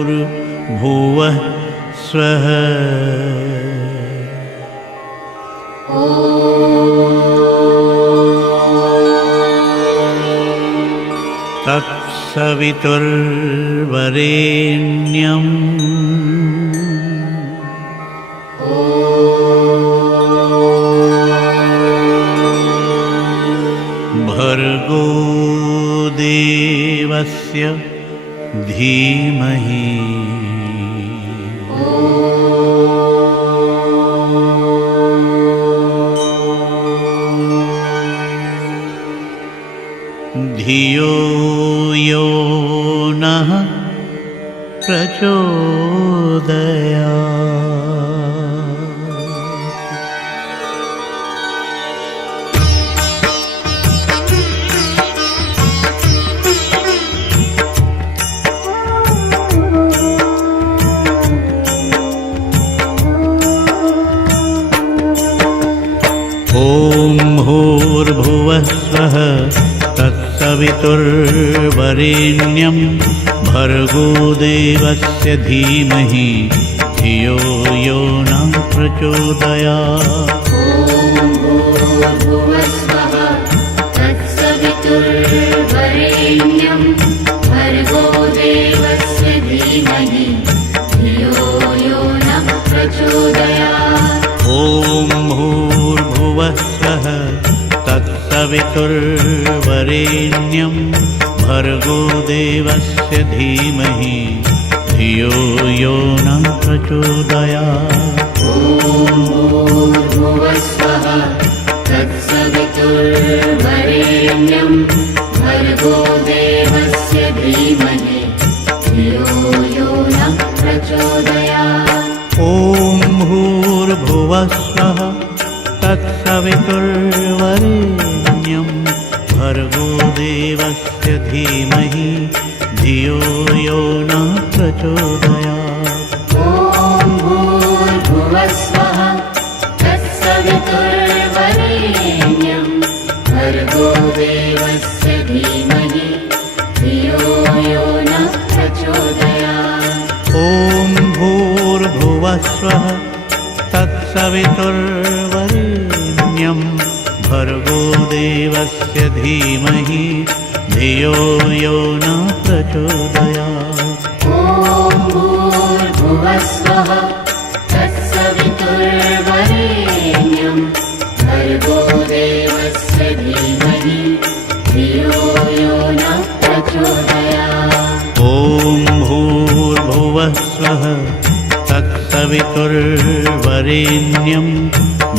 भूर्भुवः स्वः। तत्सवितुर्वरेण्यम् भर्गो देवस्य धीमहि धियो यो नः प्रचोदयात्। ॐ भूर्भुवः स्वः तत्सवितुर्वरेण्यं भर्गो देवस्य धीमहि धियो यो नः प्रचोदयात्। ॐ भूर्भुवः स्वः तत्सवितुर्वरेण्यं भर्गो देवस्य धीमहि धियो यो नः प्रचोदयात्। ॐ भूर्भुवः स्वः तत्सवितुर्वरेण्यं भर्गो देवस्य धीमहि धियो यो नः प्रचोदयात्। ॐ भूर्भुवः स्वः तत्सवितुर्वरेण्यं भर्गो देवस्य धीमहि धियो यो नः प्रचोदयात्। ॐ भूर्भुवः स्वः तत्सवितुर्वरेण्यं भर्गो देवस्य धीमहि धियो यो नः प्रचोदयात्। ॐ भूर्भुवः स्वः तत्सवितुर्वरेण्यं भर्गो देवस्य धीमहि धियो यो नः प्रचोदयात्। ॐ भूर्भुवः स्वः तत्सवितुर्वरेण्यं भर्गो देवस्य धीमहि धियो यो नः प्रचोदयात्। ॐ भूर्भुवः स्वः तत्सवितुर्वरेण्यं भर्गो देवस्य धीमहि धियो यो नः प्रचोदयात्। ॐ भूर्भुवः स्वः तत्सवितुर्वरेण्यं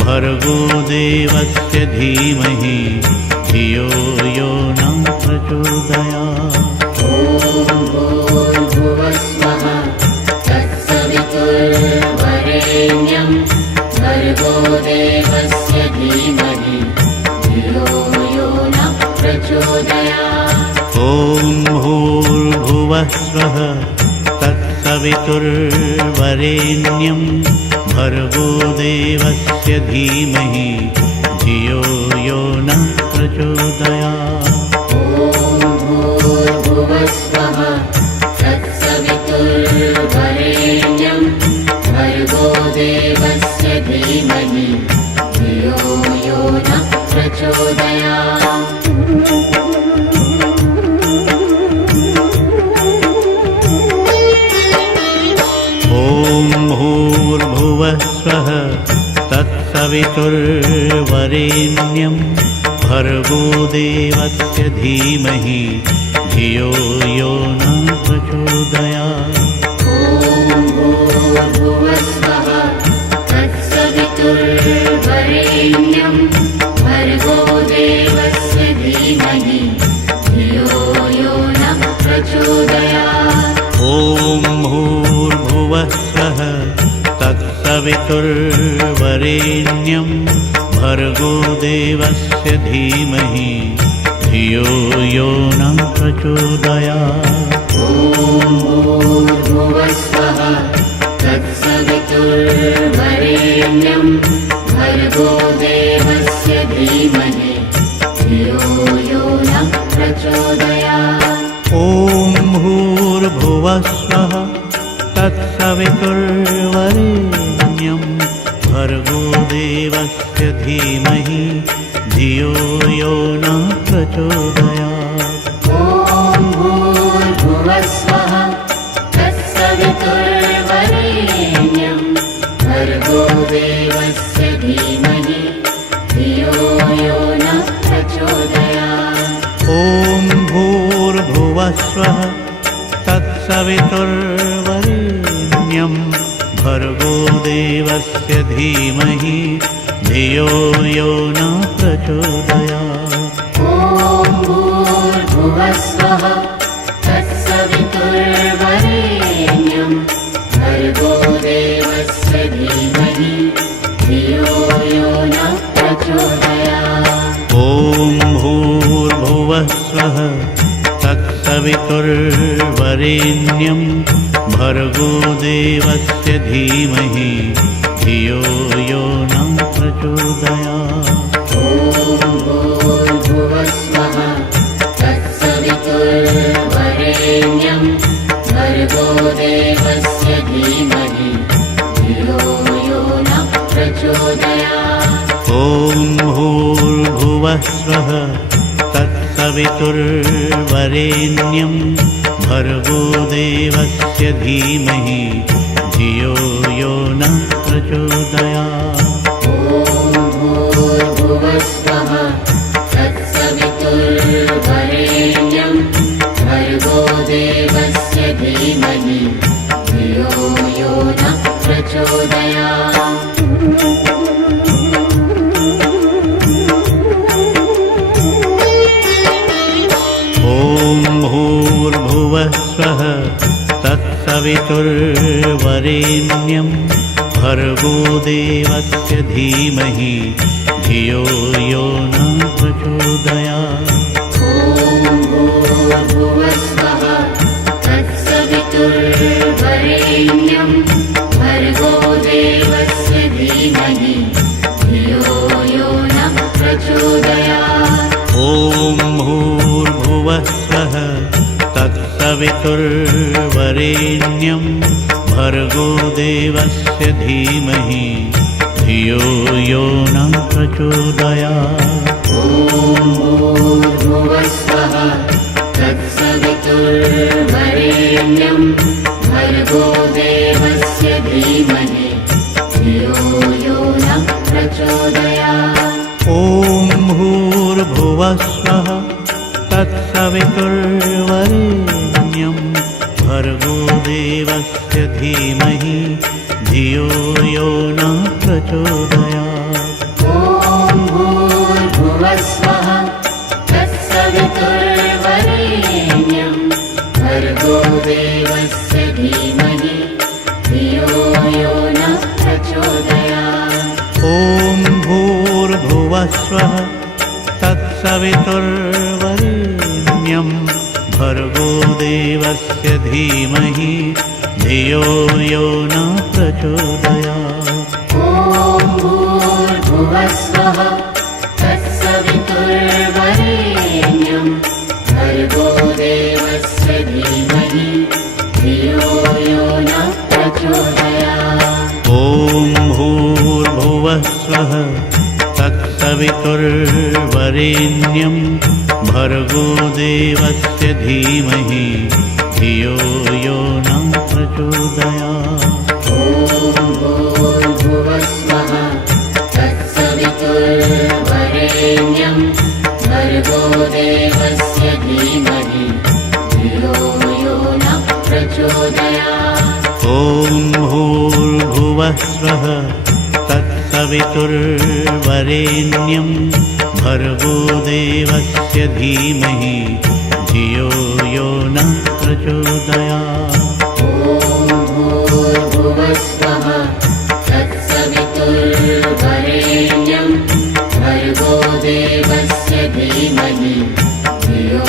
भर्गो देवस्य धीमहि धियो यो नः प्रचोदयात्। ॐ भूर्भुवः स्वः तत्सवितुर्वरेण्यं भर्गो देवस्य धीमहि धियो यो नः प्रचोदयात्। ॐ भूर्भुवः स्वः तत्सवितुर्वरेण्यं भर्गो देवस्य धीमहि धियो यो नः प्रचोदयात्। ॐ भूर्भुवः स्वः तत्सवितुर्वरेण्यं भर्गो देवस्य धीमहि धियो यो नः प्रचोदयात्। ॐ भूर्भुवः स्वः तत्सवितुर्वरेण्यं भर्गो देवस्य धीमहि धियो यो नः प्रचोदयात्। ॐ भूर्भुवः स्वः तत्सवितुर्वरेण्यं भर्गो देवस्य धीमहि धियो यो नः प्रचोदयात्। ॐ भूर्भुवः स्वः तत्सवितुर्वरेण्यं भर्गो देवस्य धीमहि धियो यो नः प्रचोदयात्। ॐ भूर्भुवः स्वः तत्सवितुर्वरेण्यं भर्गो देवस्य धीमहि धियो यो नः प्रचोदयात्। ॐ भूर्भुवः भूर्भुवस्वः तत्सवितुर्वरेण्यं भर्गो देवस्य धीमहि धियो यो न प्रचोदयात्। ॐ भूर्भुवस्वः तत्सवितुर्वरेण्यं भर्गो देवस्य धीमहि धियो यो न प्रचोदयात्। ॐ भूर्भुवस्वः तत्सवितुर्वरेण्यं भर्गो देवस्य धीमहि धियो यो न प्रचोदयात्। ॐ भूर्भुवस्वः तत्सवितुर्वरेण्यं भर्गो देवस्य धीमहि धियो यो न प्रचोदयात्। ॐ भूर्भुवस्वः तत्सवितुर्वरेण्यं भर्गो देवस्य धीमहि धियो यो न प्रचोदयात्। ॐ भूर्भुवस्वः तत्सवितुर्वरेण्यं भर्गो देवस्य धीमहि धियो यो न प्रचोदयात्। ॐ भूर्भुवस्वः तत्सवितुर्वरेण्यं भर्गो देवस्य धीमहि धियो यो न प्रचोदयात्। ॐ भूर्भुवस्वः तत्सवितुर्वरेण्यं भर्गो देवस्य धीमहि धियो यो न प्रचोदयात्। ॐ भूर्भुवस्वः तत्सवितुर्वरेण्यं भर्गो देवस्य धीमहि धियो यो न प्रचोदयात्। ॐ भूर्भुवस्वः तत्सवितुर्वरेण्यं भर्गो देवस्य धीमहि धियो यो न प्रचोदयात्। ॐ भूर्भुवस्वः तत्सवितुर्वरेण्यं भर्गो देवस्य धीमहि धियो यो न प्रचोदयात्। ॐ भूर्भुवस्वः तत्सवितुर्वरेण्यं भर्गो देवस्य धीमहि धियो यो न प्रचोदयात्। ॐ भूर्भुवस्वः तत्सवितुर्वरेण्यं भर्गो देवस्य धीमहि धियो यो न प्रचोदयात्। ॐ भूर्भुवस्वः तत्सवितुर्वरेण्यं भर्गो देवस्य धीमहि धियो यो न प्रचोदयात्। ॐ भूर्भुवस्वः तत्सवितुर्वरेण्यं भर्गो देवस्य धीमहि धियो यो न प्रचोदयात्। ॐ भूर्भुवस्वः तत्सवितुर्वरेण्यं भर्गो देवस्य धीमहि धियो यो न प्रचोदयात्। ॐ भूर्भुवस्वः तत्सवितुर्वरेण्यं भर्गो देवस्य धीमहि धियो यो न प्रचोदयात्। ॐ भूर्भुवस्वः तत्सवितुर्वरेण्यं भर्गो देवस्य धीमहि धियो यो न प्रचोदयात्। ॐ भूर्भुवस्वः तत्सवितुर्वरेण्यं भर्गो देवस्य धीमहि धियो यो न प्रचोदयात्। ॐ भूर्भुवस्वः तत्सवितुर्वरेण्यं भर्गो देवस्य धीमहि धियो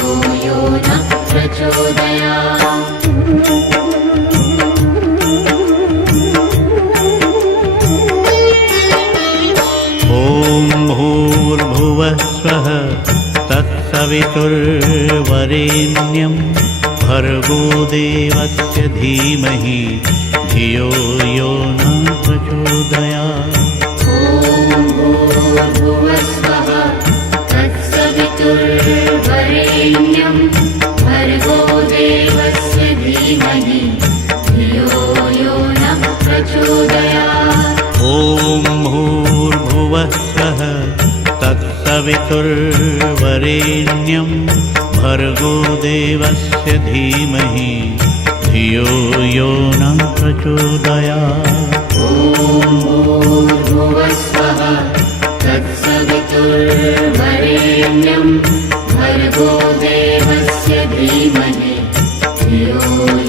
यो न प्रचोदयात्। भूर्भुवस्वः तत्सवितुर्वरेण्यं भर्गो देवस्य धीमहि धियो यो न प्रचोदयात्। ॐ भूर्भुवस्वः तत्सवितुर्वरेण्यं भर्गो देवस्य धीमहि धियो यो न प्रचोदयात्। ॐ भूर्भुवः स्वः तत्सवितुर्वरेण्यं भर्गो देवस्य धीमहि धियो यो न प्रचोदयात्। ॐ भूर्भुवस्वः तत्सवितुर्वरेण्यं भर्गो देवस्य धीमहि धियो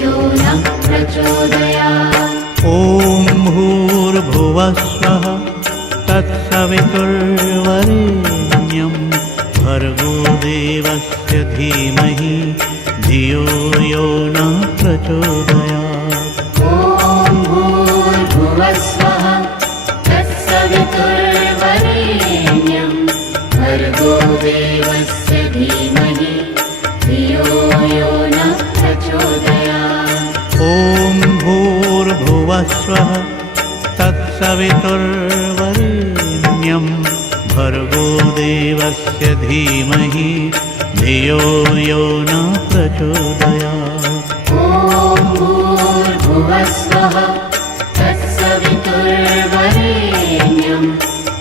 यो न प्रचोदयात्। ॐ भूर्भुवः स्वः तत्सवितुर्वरेण्यं भर्गो देवस्य धीमहि धियो यो न प्रचोदयात्। ॐ भूर्भुवस्वः तत्सवितुर्वरेण्यं भर्गो देवस्य धीमहि धियो यो न प्रचोदयात्। ॐ भूर्भुवः स्वः तत्सवितुर्वरेण्यं भर्गो देवस्य धीमहि धियो यो न प्रचोदयात्। ॐ भूर्भुवस्वः तत्सवितुर्वरेण्यं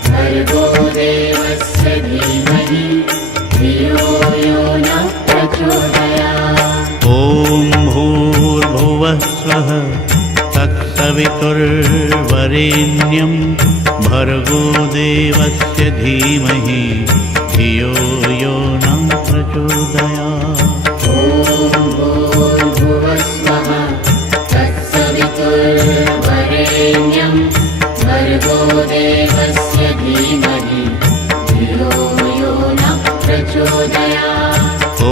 भर्गो देवस्य धीमहि धियो यो न प्रचोदयात्। ॐ भूर्भुवः स्वः तत्सवितुर्वरेण्यं भर्गो देवस्य धीमहि धियो यो न प्रचोदयात्। ॐ भूर्भुवस्वः तत्सवितुर्वरेण्यं भर्गो देवस्य धीमहि धियो यो न प्रचोदयात्। ॐ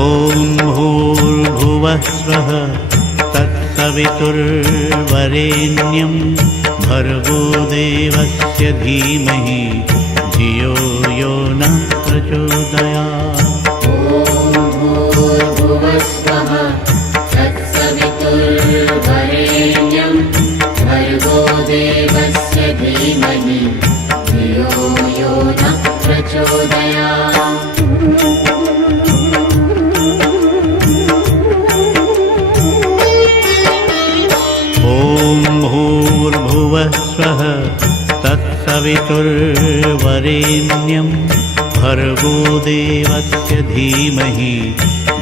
भूर्भुवः स्वः तत्सवितुर्वरेण्यं भर्गो देवस्य धीमहि धियो यो न प्रचोदयात्। ॐ भूर्भुवस्वः तत्सवितुर्वरेण्यं भर्गो देवस्य धीमहि धियो यो न प्रचोदयात्। ॐ भूर्भुवः स्वः तत्सवितुर्वरेण्यं भर्गो देवस्य धीमहि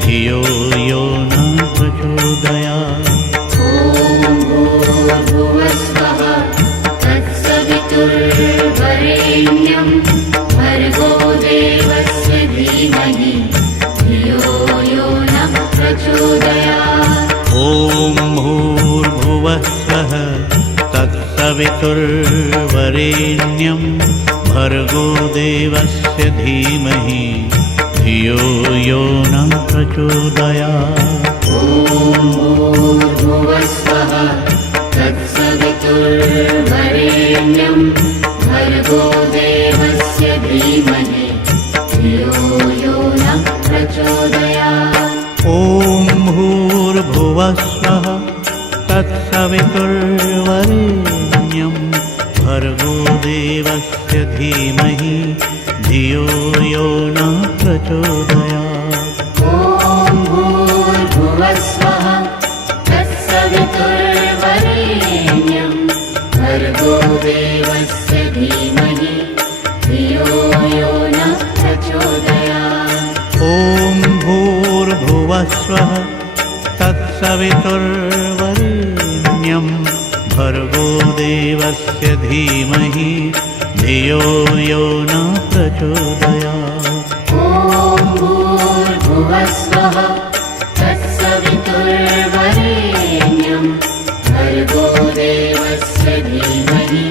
धियो यो न प्रचोदयात्। ॐ भूर्भुवस्वः तत्सवितुर्वरेण्यं भर्गो देवस्य धीमहि धियो यो न प्रचोदयात्। ॐ भूर्भुवः स्वः तत्सवितुर्वरेण्यं भर्गो देवस्य धीमहि धियो यो न प्रचोदयात्। ॐ भूर्भुवस्वः तत्सवितुर्वरेण्यं भर्गो देवस्य धीमहि धियो यो न प्रचोदयात्। ॐ भूर्भुवः स्वः तत्सवितुर्वरेण्यं भर्गो देवस्य धीमहि धियो यो न प्रचोदयात्। ॐ भूर्भुवस्वः तत्सवितुर्वरेण्यं भर्गो देवस्य धीमहि धियो यो न प्रचोदयात्। ॐ भूर्भुवः स्वः तत्सवितुर्वरेण्यं भर्गो देवस्य धीमहि धियो यो न प्रचोदयात्। ॐ भूर्भुवस्वः तत्सवितुर्वरेण्यं भर्गो देवस्य धीमहि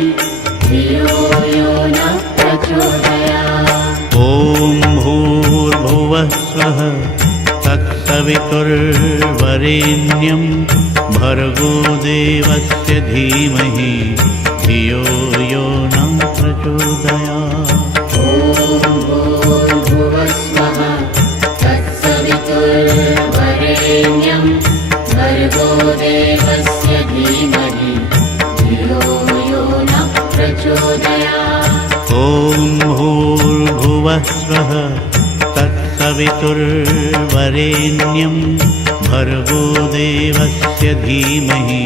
धियो यो न प्रचोदयात्। ॐ भूर्भुवः स्वः तत्सवितुर्वरेण्यं भर्गो देवस्य धीमहि धियो यो न प्रचोदयात्। ॐ भूर्भुवस्वः तत्सवितुर्वरेण्यं भर्गो देवस्य धीमहि धियो यो न प्रचोदयात्। ॐ भूर्भुवः स्वः तत्सवितुर्वरेण्यं भर्गो देवस्य धीमहि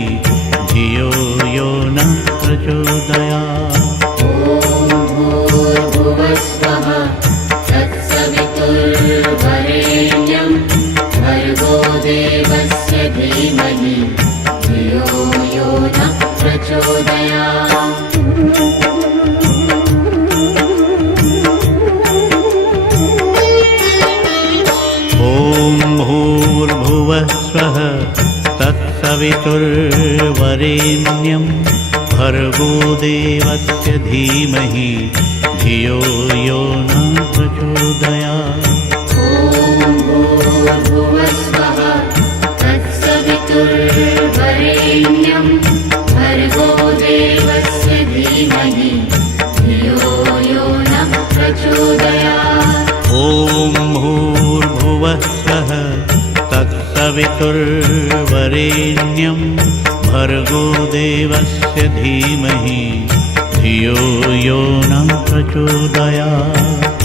धियो यो न प्रचोदयात्। ॐ भूर्भुवः स्वः तत्सवितुर्वरेण्यं भर्गो देवस्य धीमहि धियो यो न प्रचोदयात्। ॐ भूर्भुवः स्वः तत्सवितुर्वरेण्यं भर्गो देवस्य धीमहि धियो यो न प्रचोदयात्। ॐ भूर्भुवः स्वः तत्सवितुर्वरेण्यं भर्गो देवस्य धीमहि धियो यो न प्रचोदयात्। ॐ भूर्भुवः स्वः तत्सवितुर्वरेण्यं भर्गो देवस्य धीमहि धियो यो न प्रचोदयात्। ॐ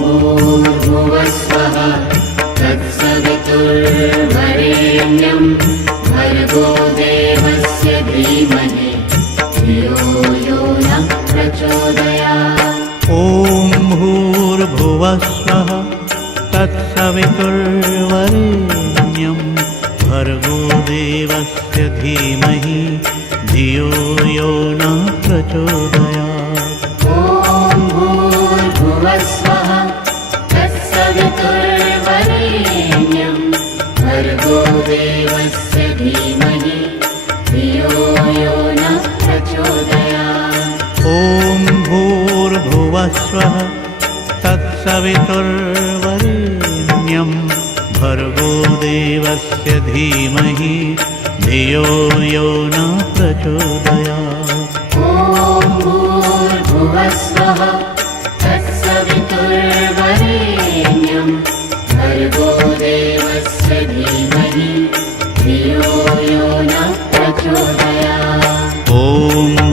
भूर्भुवः स्वः तत्सवितुर्वरेण्यं भर्गो देवस्य धीमहि धियो यो न प्रचोदयात्। ॐ भूर्भुवः स्वः तत्सवितुर्वरेण्यं भर्गो देवस्य धीमहि धियो यो न प्रचोदयात्। ॐ भूर्भुवः स्वः तत्सवितुर्वरेण्यं भर्गो देवस्य धीमहि धियो यो न प्रचोदयात्। ॐ भूर्भुवः स्वः तत्सवितुर्वरेण्यं भर्गो देवस्य धीमहि धियो यो न प्रचोदयात्। ॐ भूर्भुवः स्वः तत्सवितुर्वरेण्यं भर्गो देवस्य धीमहि धियो यो न प्रचोदयात्। ॐ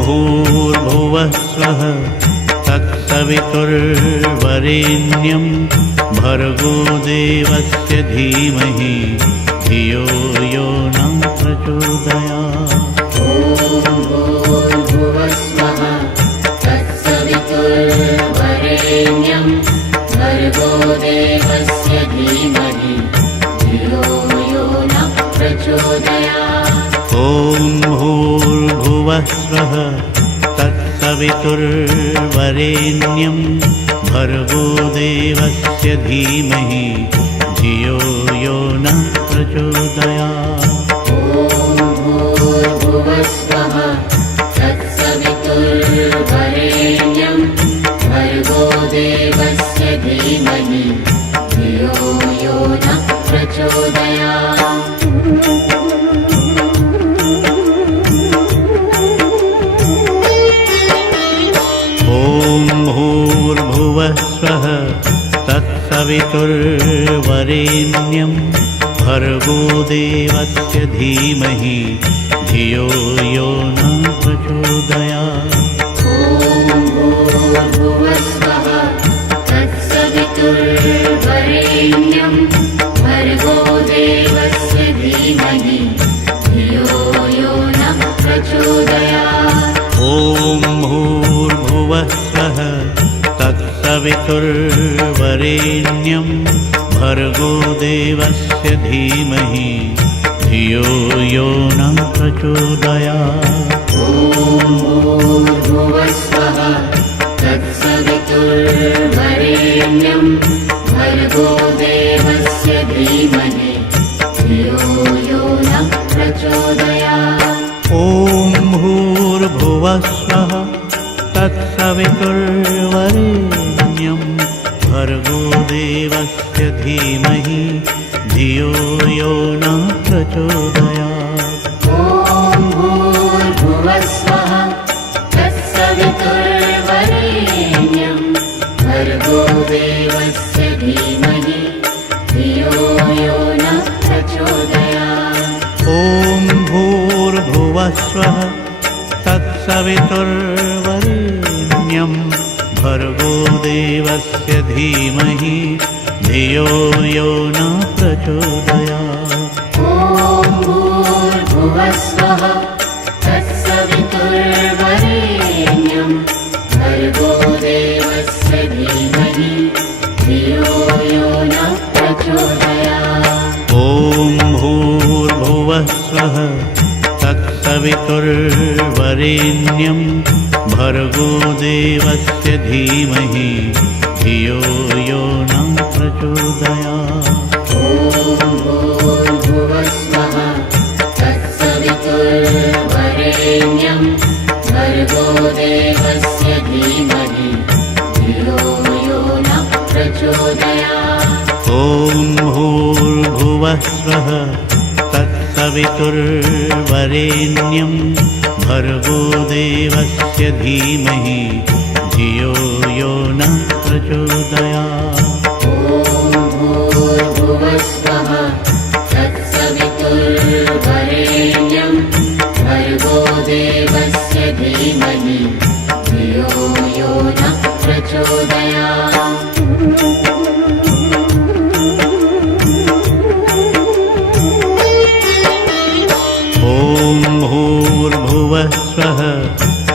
भूर्भुवः स्वः तत्सवितुर्वरेण्यं भर्गो देवस्य धीमहि धियो यो न प्रचोदयात्। ॐ भूर्भुवः स्वः तत्सवितुर्वरेण्यं भर्गो देवस्य धीमहि धियो यो न प्रचोदयात्। ॐ भूर्भुवः स्वः तत्सवितुर्वरेण्यं भर्गो देवस्य धीमहि धियो यो न प्रचोदयात्। ॐ भूर्भुवः स्वः तत्सवितुर्वरेण्यं भर्गो देवस्य धीमहि धियो यो न प्रचोदयात्। ॐ भूर्भुवः स्वः तत्सवितुर्वरेण्यं भर्गो देवस्य धीमहि धियो यो न प्रचोदयात्। ॐ भूर्भुवः स्वः तत्सवितुर्वरेण्यं भर्गो देवस्य धीमहि धियो यो न प्रचोदयात्। ॐ भूर्भुवः स्वः तत्सवितुर्वरेण्यं भर्गो देवस्य धीमहि धियो यो न प्रचोदयात्। ॐ भूर्भुवः स्वः तत्सवितुर्वरेण्यं भर्गो देवस्य धीमहि धियो यो न प्रचोदयात्। ॐ भूर्भुवः स्वः तत्सवितुर्वरेण्यं भर्गो देवस्य धीमहि धियो यो न प्रचोदयात्। ॐ भूर्भुवः स्वः तत्सवितुर्वरेण्यं भर्गो देवस्य धीमहि धियो यो न प्रचोदयात्। भूर्भुवस्वः तत्सवितुर्वरेण्यं भर्गो देवस्य धीमहि धियो यो न प्रचोदयात्। ॐ भूर्भुवस्वः तत्सवितुर्वरेण्यं भर्गो देवस्य धीमहि धियो यो न प्रचोदयात्। ॐ भूर्भुवस्वः तत्सवितुर्वरेण्यं भर्गो देवस्य धीमहि धियो यो न प्रचोदयात्। ॐ भूर्भुवस्वः तत्सवितुर्वरेण्यं भर्गो देवस्य धीमहि धियो यो न प्रचोदयात्। ॐ भूर्भुवस्वः तत्सवितुर्वरेण्यं भर्गो देवस्य धीमहि धियो यो न प्रचोदयात्। ॐ भूर्भुवस्वः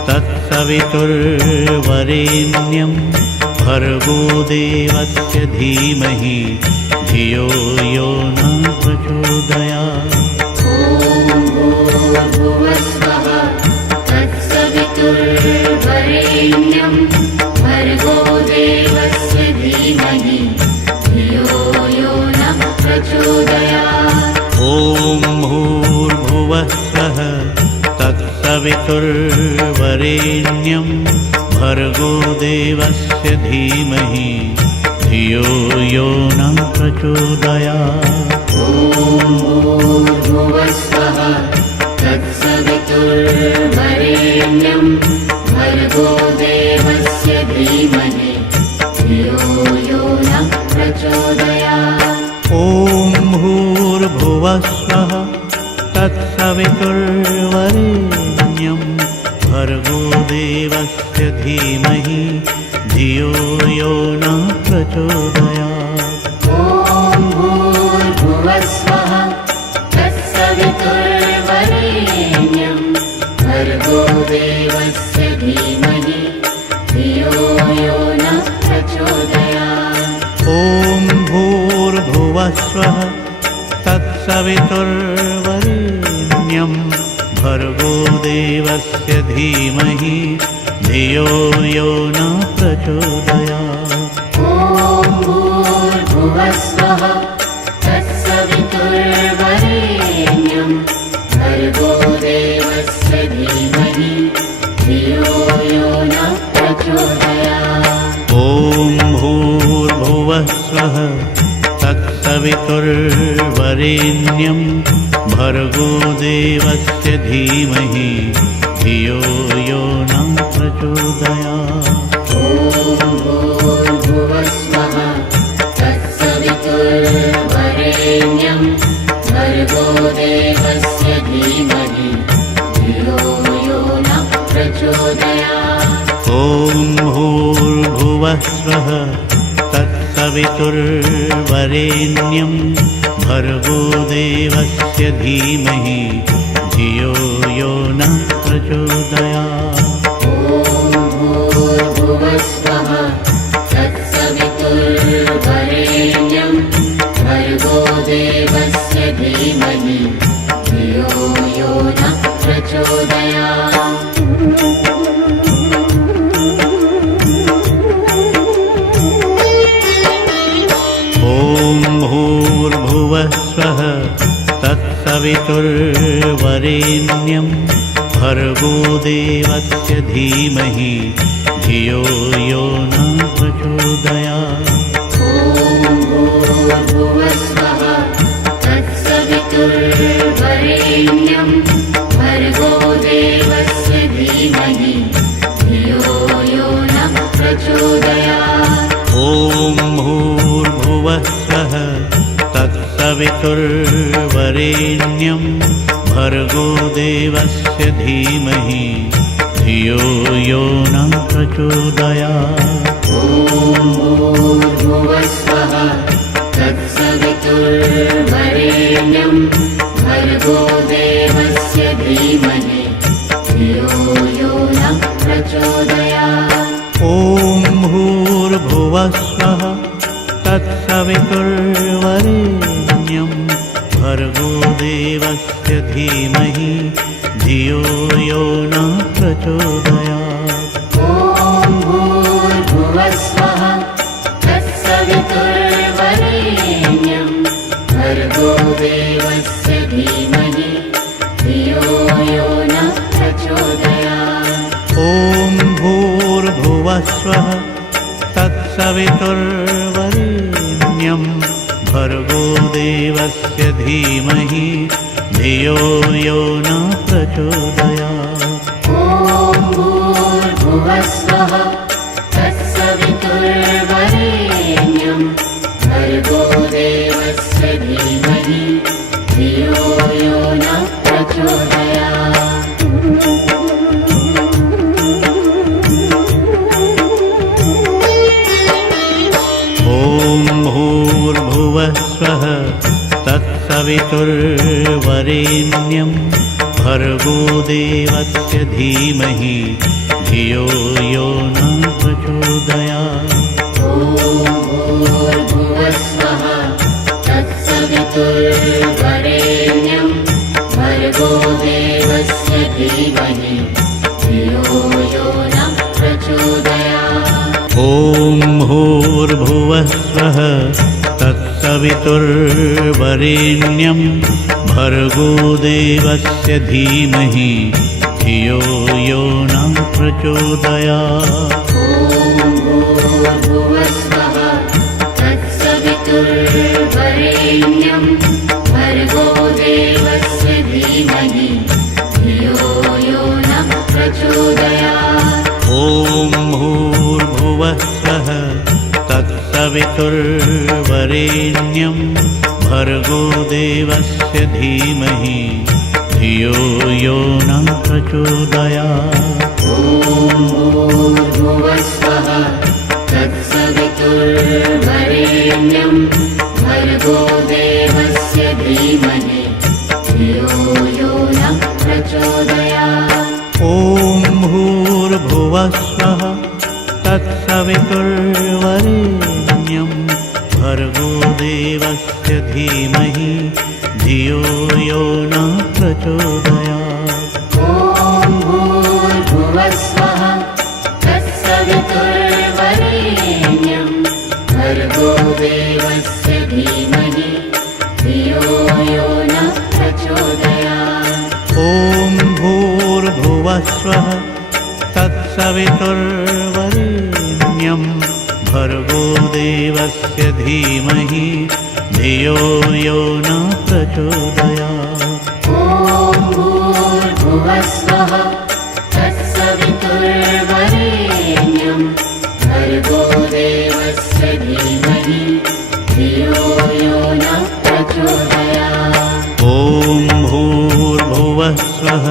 तत्सवितुर्वरेण्यं भर्गो देवस्य धीमहि धियो यो न प्रचोदयात्। ॐ भूर्भुवस्वः तत्सवितुर्वरेण्यं भर्गो देवस्य धीमहि धियो यो न प्रचोदयात्। ॐ भूर्भुवस्वः तत्सवितुर्वरेण्यं भर्गो देवस्य धीमहि धियो यो न प्रचोदयात्। ॐ भूर्भुवस्वः तत्सवितुर्वरेण्यं भर्गो देवस्य धीमहि धियो यो न प्रचोदयात्। ॐ भूर्भुवस्वः तत्सवितुर्वरेण्यं भर्गो देवस्य धीमहि धियो यो न प्रचोदयात्। ॐ भूर्भुवस्वः तत्सवितुर्वरेण्यं भर्गो देवस्य धीमहि धियो यो न प्रचोदयात्। ॐ भूर्भुवस्वः तत्सवितुर्वरेण्यं भर्गो देवस्य धीमहि धियो यो न प्रचोदयात्। ॐ भूर्भुवस्वः तत्सवितुर्वरेण्यं भर्गो देवस्य धीमहि धियो यो न प्रचोदयात्। ॐ भूर्भुवस्वः तत्सवितुर्वरेण्यं भर्गो देवस्य धीमहि धियो यो न प्रचोदयात्। ॐ भूर्भुवस्वः तत्सवितुर्वरेण्यं भर्गो देवस्य धीमहि धियो यो न प्रचोदयात्। ॐ भूर्भुवस्वः तत्सवितुर्वरेण्यं भर्गो देवस्य धीमहि धियो यो न प्रचोदयात्। ॐ भूर्भुवस्वः तत्सवितुर्वरेण्यं भर्गो देवस्य धीमहि धियो यो न प्रचोदयात्। ॐ भूर्भुवस्वः तत्सवितुर्वरेण्यं भर्गो देवस्य धीमहि धियो यो न प्रचोदयात्। ॐ भूर्भुवस्वः तत्सवितुर्वरेण्यं भर्गो देवस्य धीमहि धियो यो न प्रचोदयात्। ॐ भूर्भुवस्वः तत्सवितुर्वरेण्यं भर्गो देवस्य धीमहि धियो यो न प्रचोदयात्। ॐ भूर्भुवस्वः तत्सवितुर्वरेण्यं भर्गो देवस्य धीमहि धियो यो न प्रचोदयात्। ॐ भूर्भुवस्वः तत्सवितुर्वरेण्यं भर्गो देवस्य धीमहि धियो यो न प्रचोदयात्। ॐ भूर्भुवस्वः तत्सवितुर्वरेण्यं भर्गो देवस्य धीमहि धियो यो न प्रचोदयात्। ॐ भूर्भुवस्वः तत्सवितुर्वरेण्यं भर्गो देवस्य धीमहि धियो यो न प्रचोदयात्। ॐ भूर्भुवस्वः तत्सवितुर्वरेण्यं भर्गो देवस्य धीमहि धियो यो न प्रचोदयात्। ॐ भूर्भुवस्वः तत्सवितुर्वरेण्यं भर्गो देवस्य धीमहि धियो यो न प्रचोदयात्। ॐ भूर्भुवस्वः तत्सवितुर्वरेण्यं भर्गो देवस्य धीमहि धियो यो न प्रचोदयात्। ॐ भूर्भुवस्वः तत्सवितुर्वरेण्यं भर्गो देवस्य धीमहि धियो यो न प्रचोदयात्। ॐ भूर्भुवस्वः तत्सवितुर्वरेण्यं भर्गो देवस्य धीमहि धियो यो न प्रचोदयात्। ॐ भूर्भुवस्वः तत्सवितुर्वरेण्यं भर्गो देवस्य धीमहि धियो यो न प्रचोदयात्। ॐ भूर्भुवस्वः तत्सवितुर्वरेण्यं भर्गो देवस्य धीमहि धियो यो न प्रचोदयात्। ॐ भूर्भुवस्वः तत्सवितुर्वरेण्यं भर्गो देवस्य धीमहि धियो यो न प्रचोदयात्। ॐ भूर्भुवस्वः तत्सवितुर्वरेण्यं भर्गो देवस्य धीमहि धियो यो न प्रचोदयात्। ॐ भूर्भुवस्वः तत्सवितुर्वरेण्यं भर्गो देवस्य धीमहि धियो यो न प्रचोदयात्। ॐ भूर्भुवस्वः तत्सवितुर्वरेण्यं भर्गो देवस्य धीमहि धियो यो न प्रचोदयात्। ॐ भूर्भुवस्वः तत्सवितुर्वरेण्यं भर्गो देवस्य धीमहि धियो यो न प्रचोदयात्। ॐ भूर्भुवस्वः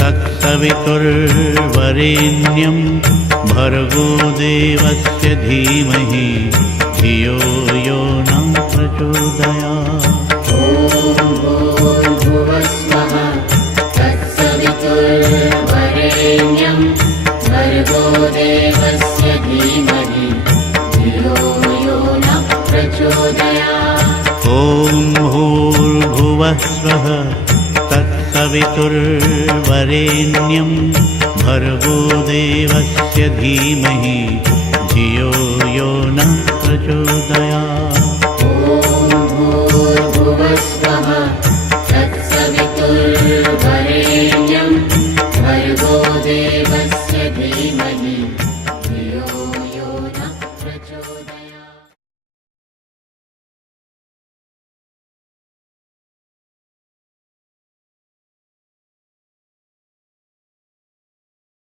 तत्सवितुर्वरेण्यं भर्गो देवस्य धीमहि धियो यो न प्रचोदयात्। ॐ भूर्भुवस्वः तत्सवितुर्वरेण्यं भर्गो देवस्य धीमहि धियो यो न प्रचोदयात्। ॐ भूर्भुवस्वः तत्सवितुर्वरेण्यं भर्गो देवस्य धीमहि धियो यो न प्रचोदयात्। ॐ भूर्भुवस्वः